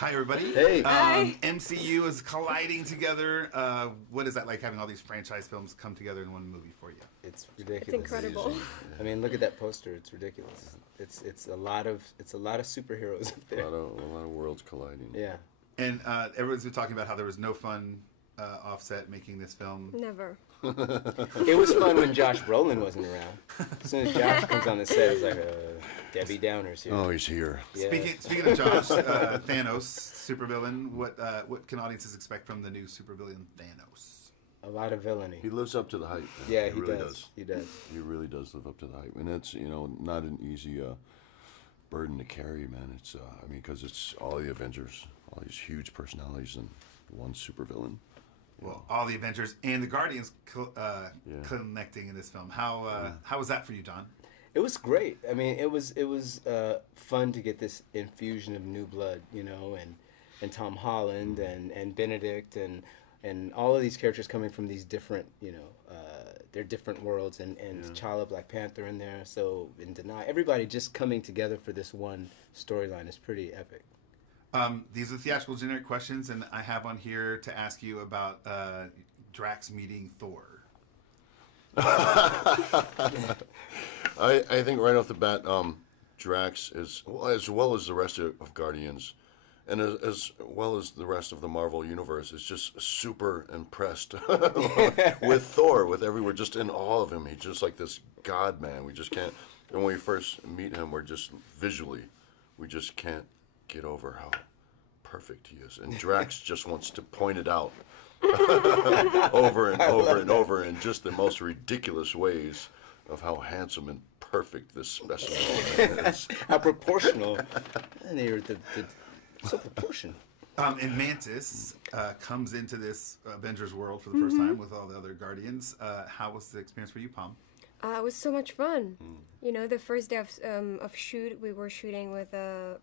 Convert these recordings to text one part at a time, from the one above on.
Hi, everybody. Hey. Hi. MCU is colliding together. What is that like, having all these franchise films come together in one movie for you? It's ridiculous. It's incredible. I mean, look at that poster. It's ridiculous. It's a lot of superheroes up there. A lot of worlds colliding. Yeah. And everyone's been talking about how there was no fun offset making this film. Never. It was fun when Josh Brolin wasn't around. As soon as Josh comes on the set, it's like a Debbie Downer's here. Oh, he's here. Yeah. Speaking of Josh, Thanos, supervillain. What can audiences expect from the new supervillain Thanos? A lot of villainy. He lives up to the hype. Man. Yeah, he really does. He does. He really does live up to the hype, and it's not an easy burden to carry, man. It's because it's all the Avengers, all these huge personalities, and one supervillain. Well, all the Avengers and the Guardians connecting in this film. How was that for you, Don? It was great. I mean, it was fun to get this infusion of new blood, and Tom Holland and Benedict and all of these characters coming from these different, their different worlds, and T'Challa, Black Panther in there. So in Danai, everybody just coming together for this one storyline is pretty epic. These are theatrical generic questions, and I have on here to ask you about Drax meeting Thor. I think right off the bat, Drax is, as well as the rest of Guardians, and as well as the rest of the Marvel Universe, is just super impressed with Thor. We're just in awe of him. He's just like this god man. We just can't. And when we first meet him, we just can't get over how perfect he is. And Drax just wants to point it out over and over and over in just the most ridiculous ways of how handsome and perfect this specimen is. How proportional. And they're so proportional. And Mantis comes into this Avengers world for the first time with all the other Guardians. How was the experience for you, Pom? It was so much fun. The first day of shoot, we were shooting with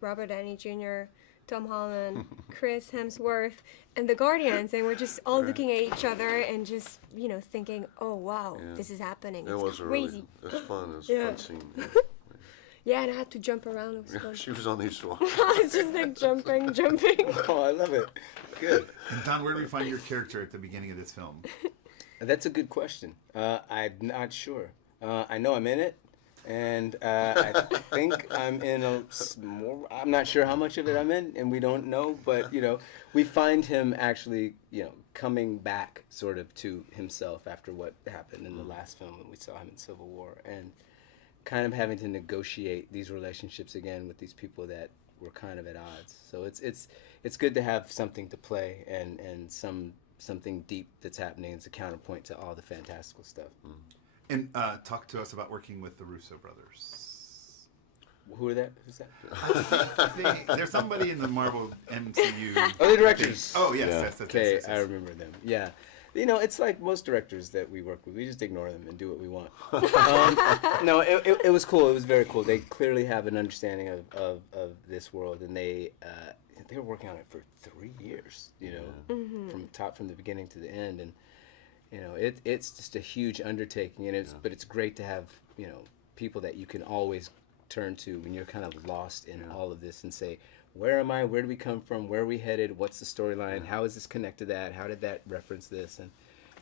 Robert Downey Jr., Tom Holland, Chris Hemsworth, and the Guardians, and we're just all looking at each other and just, thinking, oh, wow, this is happening. It's crazy. It was fun. It was a fun scene. Yeah, and I had to jump around. It was fun. She was on these ones. I was just like jumping. Oh, I love it. Good. And Don, where do we find your character at the beginning of this film? That's a good question. I'm not sure. I know I'm in it, and I think I'm in more. I'm not sure how much of it I'm in, and we don't know. But we find him actually, coming back sort of to himself after what happened in the last film when we saw him in Civil War, and kind of having to negotiate these relationships again with these people that were kind of at odds. So it's good to have something to play and something deep that's happening as a counterpoint to all the fantastical stuff. And talk to us about working with the Russo brothers. Who are that? Who's that? There's somebody in the Marvel MCU. Oh, the directors. Oh, yes. Okay, I remember them. Yeah. It's like most directors that we work with. We just ignore them and do what we want. No, it was cool. It was very cool. They clearly have an understanding of this world, and they were working on it for 3 years, from the beginning to the end. And it's just a huge undertaking, and but it's great to have people that you can always turn to when you're kind of lost in all of this and say, where am I? Where do we come from? Where are we headed? What's the storyline? How is this connected to that? How did that reference this?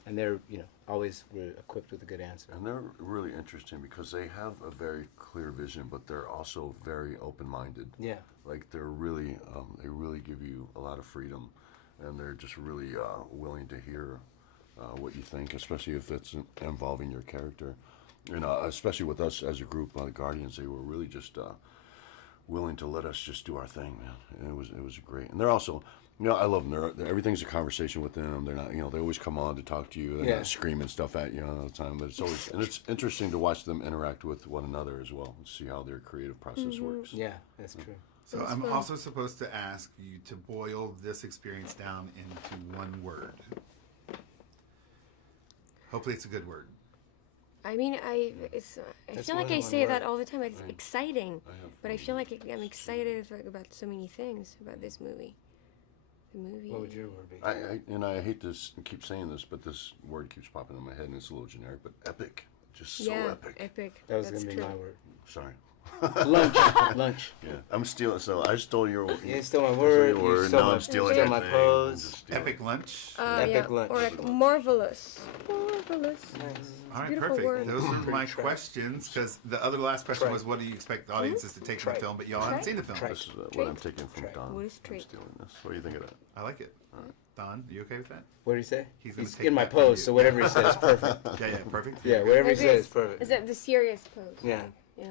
And they're always equipped with a good answer. And they're really interesting because they have a very clear vision, but they're also very open-minded. Yeah. Like they really give you a lot of freedom, and they're just really willing to hear what you think, especially if it's involving your character. Especially with us as a group, the Guardians, they were really just willing to let us just do our thing, man. And it was great. And they're also, I love them. Everything's a conversation with them. They're not, they always come on to talk to you. They're not screaming stuff at you all the time. But it's interesting to watch them interact with one another as well and see how their creative process works. Yeah, that's true. So I'm also supposed to ask you to boil this experience down into one word. Hopefully it's a good word. I mean, I feel like I say that all the time. It's exciting, but I feel like I'm excited about so many things about this movie. The movie. What would your word be? I hate to keep saying this, but this word keeps popping in my head, and it's a little generic, but epic. Just so epic. Epic. That was going to be my word. Sorry. Lunch. Lunch. Yeah, I'm stealing. So I stole your. You stole my I stole word. your word. stole Now my, I'm stealing stole your my thing. pose. Just stealing. Epic lunch. Epic lunch. Or like marvelous. Marvelous. All right, beautiful perfect. word. Those are Pretty my trite. questions. Because the other last question Trite. was, what do you expect audiences to take from the Trite. film? But y'all haven't Trite. seen the film. Trite. This is what I'm Treat. taking from Treat. Don. What is I'm treat? stealing this. What do you think of that? I like it. Don, you okay with that? What did he say? He's gonna He's take in my that from pose, you. so whatever he says is perfect. Yeah, perfect. Yeah, whatever he Like says is this. perfect. Is that the serious pose? Yeah. Yeah.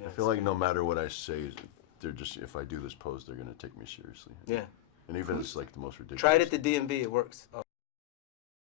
Yeah, I feel like no matter what I say, they're just if I do this pose, they're gonna take me seriously. Yeah. And even if it's like the most ridiculous. Try it at the DMV. It works.